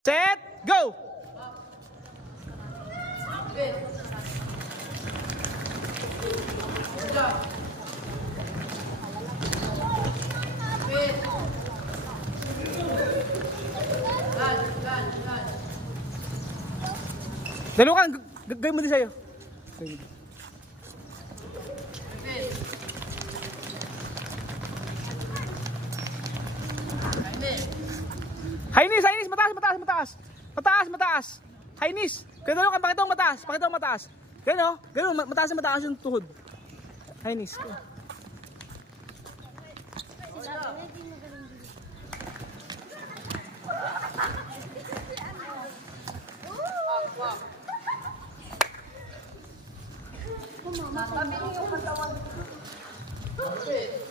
Set, go! Dalawa ka, gawin mo din sa'yo. High-knees, high-knees, mataas, mataas, mataas. Mataas, mataas. High-knees. Kaya dalawa ka, pakita mo mataas, pakita mo mataas. Ganun, oh. Ganun, mataas, mataas yung tuhod. High-knees.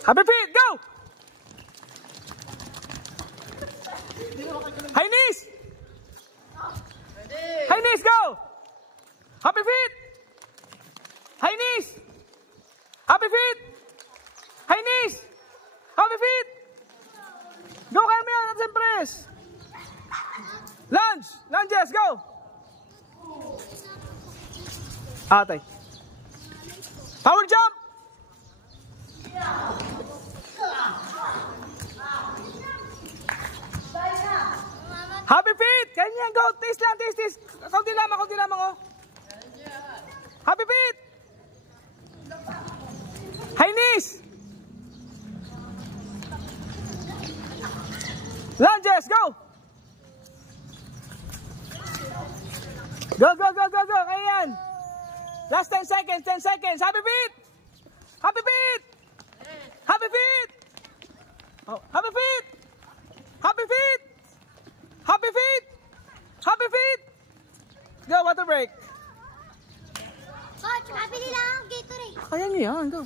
Happy feet, go! High knees! High knees, go! Happy feet! High knees! Happy feet! High knees! Happy feet! Go, kaya mo yan, at siyempre press! Lunge! Lunges, go! Atay. Power jump! Happy feet! Ganyan, go! Taste lang, taste, taste! Kaunti lamang, oh! Happy feet! High knees! Lunges, go! Go, go, go, go, go! Kaya yan! Last 10 seconds, 10 seconds! Happy feet! Happy feet! Happy feet! Oh, happy feet! Happy feet! Happy feet! Happy feet! Go, water break! Coach, mabili lang ang Gatorade. Kaya niyo yan, go.